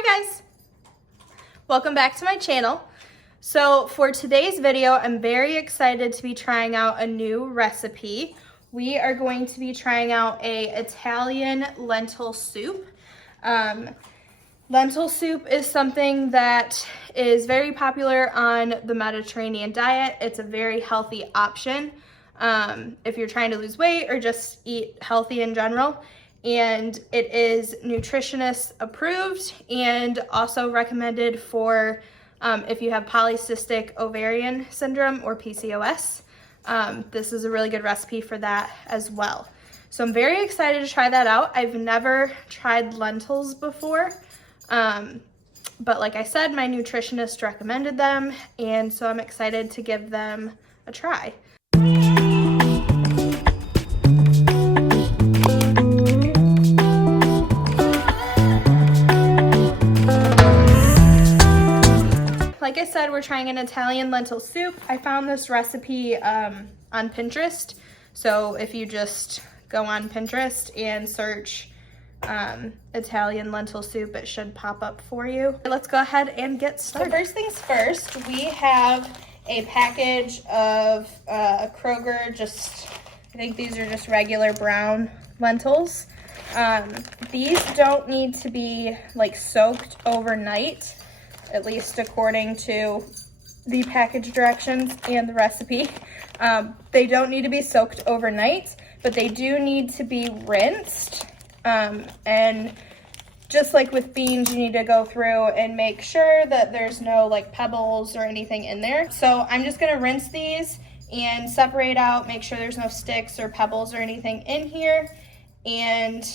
Hi guys, welcome back to my channel. So for today's video, I'm very excited to be trying out a new recipe. We are going to be trying out a Italian lentil soup. Lentil soup is something that is very popular on the Mediterranean diet. It's a very healthy option if you're trying to lose weight or just eat healthy in general. And it is nutritionist approved and also recommended for if you have polycystic ovarian syndrome or PCOS. This is a really good recipe for that as well. So I'm very excited to try that out. I've never tried lentils before, but like I said, my nutritionist recommended them, and so I'm excited to give them a try. Like I said, we're trying an Italian lentil soup. I found this recipe on Pinterest. So if you just go on Pinterest and search Italian lentil soup, it should pop up for you. Let's go ahead and get started. So first things first, we have a package of Kroger, I think these are just regular brown lentils. These don't need to be like soaked overnight, at least according to the package directions and the recipe. They don't need to be soaked overnight, but they do need to be rinsed. And just like with beans, you need to go through and make sure that there's no like pebbles or anything in there. So I'm just gonna rinse these and separate out, make sure there's no sticks or pebbles or anything in here. And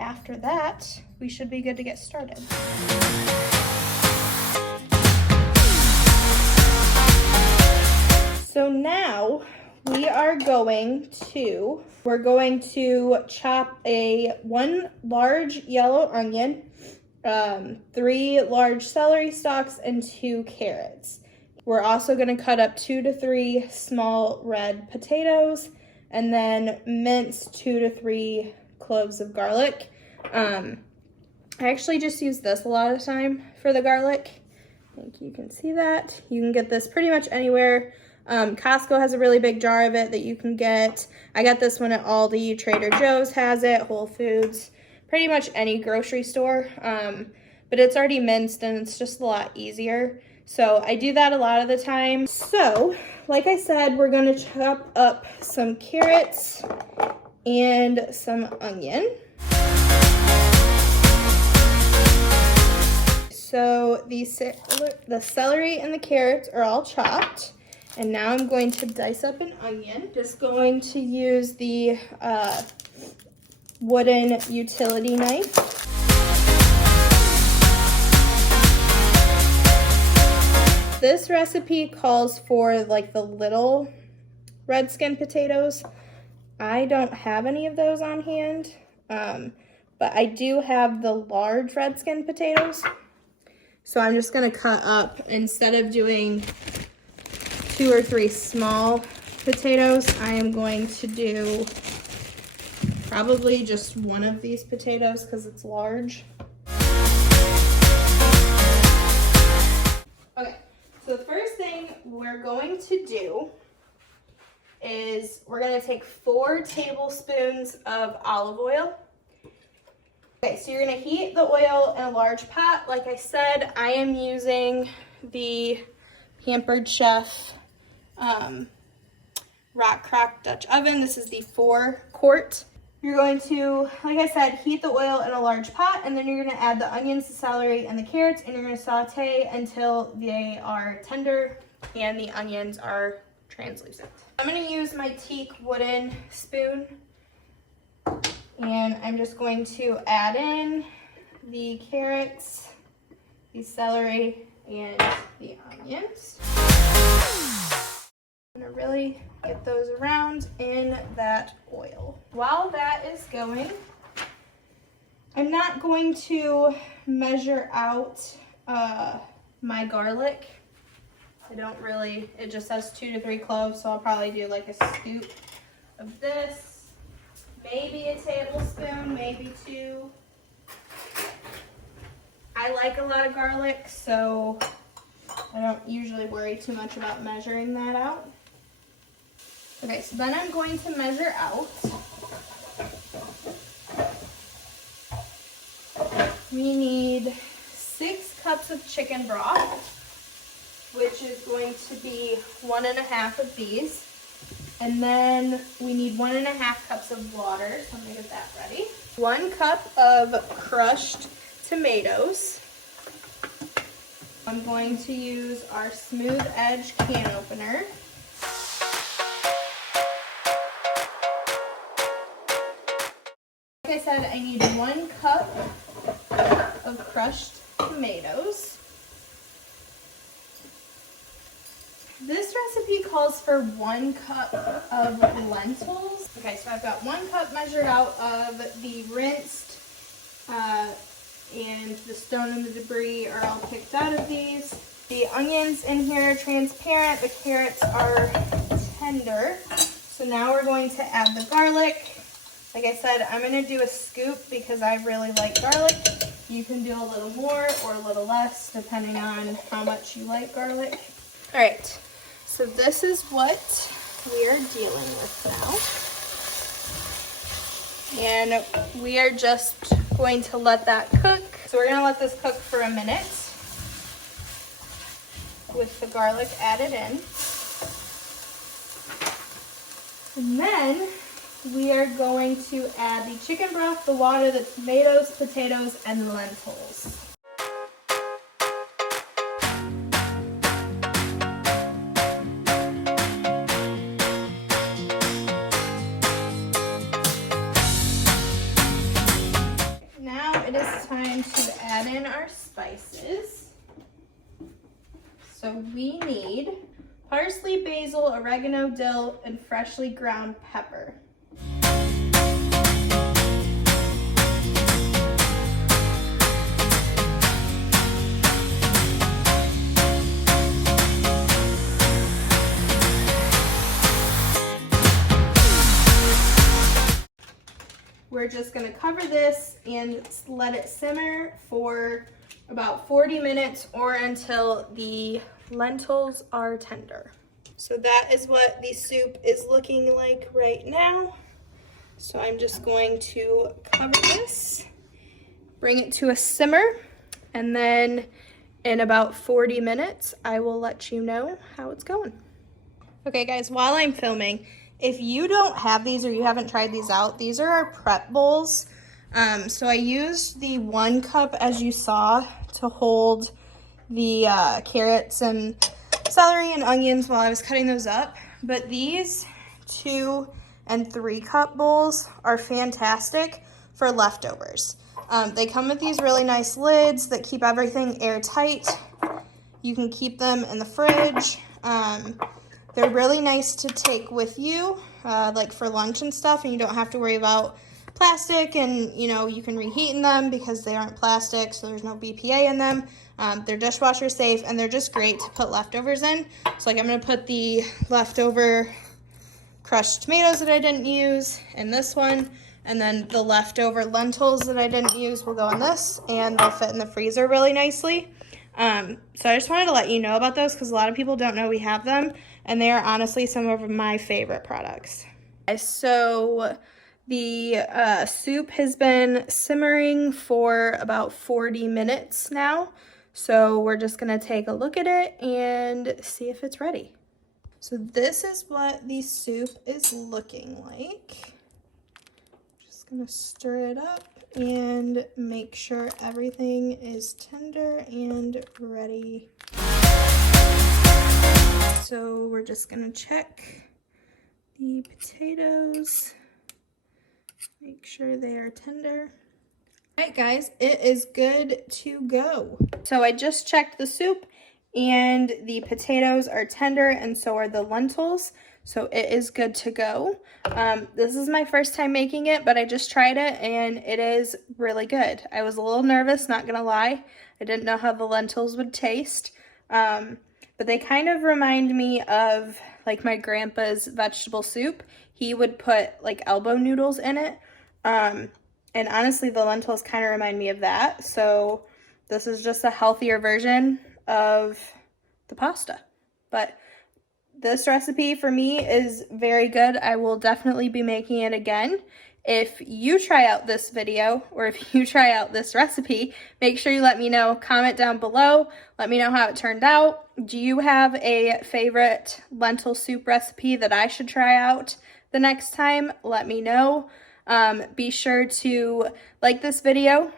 after that, we should be good to get started. So now we're going to chop one large yellow onion, 3 large celery stalks, and 2 carrots. We're also going to cut up 2 to 3 small red potatoes, and then mince 2 to 3 cloves of garlic. I actually just use this a lot of the time for the garlic. I think you can see that. You can get this pretty much anywhere. Costco has a really big jar of it that you can get. I got this one at Aldi, Trader Joe's has it, Whole Foods, pretty much any grocery store. But it's already minced and it's just a lot easier. So I do that a lot of the time. So, like I said, we're gonna chop up some carrots and some onion. So the celery and the carrots are all chopped. And now I'm going to dice up an onion. Just going to use the wooden utility knife. This recipe calls for like the little red skin potatoes. I don't have any of those on hand, but I do have the large red skin potatoes. So I'm just gonna cut up, instead of doing 2 or 3 small potatoes, I am going to do probably just one of these potatoes because it's large. Okay, so the first thing we're going to do is we're going to take 4 tablespoons of olive oil. Okay, so you're going to heat the oil in a large pot. Like I said, I am using the Pampered Chef Rockcrok Dutch oven. This is the 4-quart. You're going to, like I said, heat the oil in a large pot, and then you're going to add the onions, the celery, and the carrots, and you're going to saute until they are tender and the onions are translucent. I'm going to use my teak wooden spoon, and I'm just going to add in the carrots, the celery, and the onions. I'm gonna really get those around in that oil. While that is going, I'm not going to measure out my garlic. It just says 2 to 3 cloves, so I'll probably do like a scoop of this, maybe a tablespoon, maybe 2. I like a lot of garlic, so I don't usually worry too much about measuring that out. Okay, so then I'm going to measure out. We need 6 cups of chicken broth, which is going to be 1.5 of these. And then we need 1.5 cups of water, so I'm gonna get that ready. 1 cup of crushed tomatoes. I'm going to use our smooth edge can opener. Like I said, I need 1 cup of crushed tomatoes. This recipe calls for 1 cup of lentils. Okay, so I've got 1 cup measured out of the rinsed and the stone and the debris are all picked out of these. The onions in here are transparent, the carrots are tender. So now we're going to add the garlic. Like I said, I'm going to do a scoop because I really like garlic. You can do a little more or a little less depending on how much you like garlic. All right, so this is what we are dealing with now. And we are just going to let that cook. So we're going to let this cook for a minute with the garlic added in. And then we are going to add the chicken broth, the water, the tomatoes, potatoes, and lentils. Now it is time to add in our spices. So we need parsley, basil, oregano, dill, and freshly ground pepper. We're just going to cover this and let it simmer for about 40 minutes or until the lentils are tender. So that is what the soup is looking like right now. So I'm just going to cover this, bring it to a simmer, and then in about 40 minutes, I will let you know how it's going. Okay guys, while I'm filming, if you don't have these or you haven't tried these out, these are our prep bowls. So I used the 1 cup, as you saw, to hold the carrots and celery and onions while I was cutting those up. But these 2 and 3 cup bowls are fantastic for leftovers. They come with these really nice lids that keep everything airtight. You can keep them in the fridge. They're really nice to take with you, like for lunch and stuff, and you don't have to worry about plastic, and you know, you can reheat in them because they aren't plastic, so there's no BPA in them. They're dishwasher safe, and they're just great to put leftovers in. So like I'm gonna put the leftover crushed tomatoes that I didn't use in this one, and then the leftover lentils that I didn't use will go in this, and they'll fit in the freezer really nicely. So I just wanted to let you know about those because a lot of people don't know we have them, and they are honestly some of my favorite products. So the soup has been simmering for about 40 minutes now. So we're just gonna take a look at it and see if it's ready. So this is what the soup is looking like. Just gonna stir it up and make sure everything is tender and ready. So we're just gonna check the potatoes, make sure they are tender. All right guys, it is good to go. So I just checked the soup and the potatoes are tender and so are the lentils. So it is good to go. This is my first time making it, but I just tried it and it is really good. I was a little nervous, not gonna lie. I didn't know how the lentils would taste. But they kind of remind me of like my grandpa's vegetable soup. He would put like elbow noodles in it. And honestly, the lentils kind of remind me of that. So this is just a healthier version of the pasta. But this recipe for me is very good. I will definitely be making it again. If you try out this video or if you try out this recipe, make sure you let me know. Comment down below. Let me know how it turned out. Do you have a favorite lentil soup recipe that I should try out the next time? Let me know. Be sure to like this video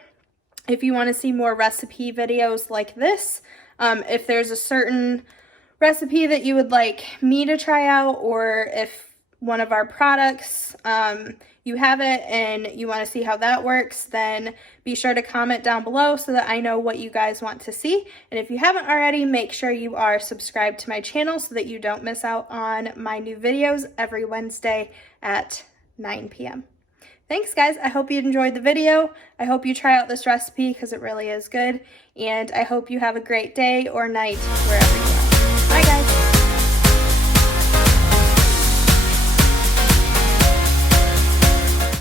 if you want to see more recipe videos like this. If there's a certain recipe that you would like me to try out, or if one of our products, you have it and you want to see how that works, then be sure to comment down below so that I know what you guys want to see. And if you haven't already, make sure you are subscribed to my channel so that you don't miss out on my new videos every Wednesday at 9 p.m. Thanks, guys. I hope you enjoyed the video. I hope you try out this recipe because it really is good. And I hope you have a great day or night wherever you are.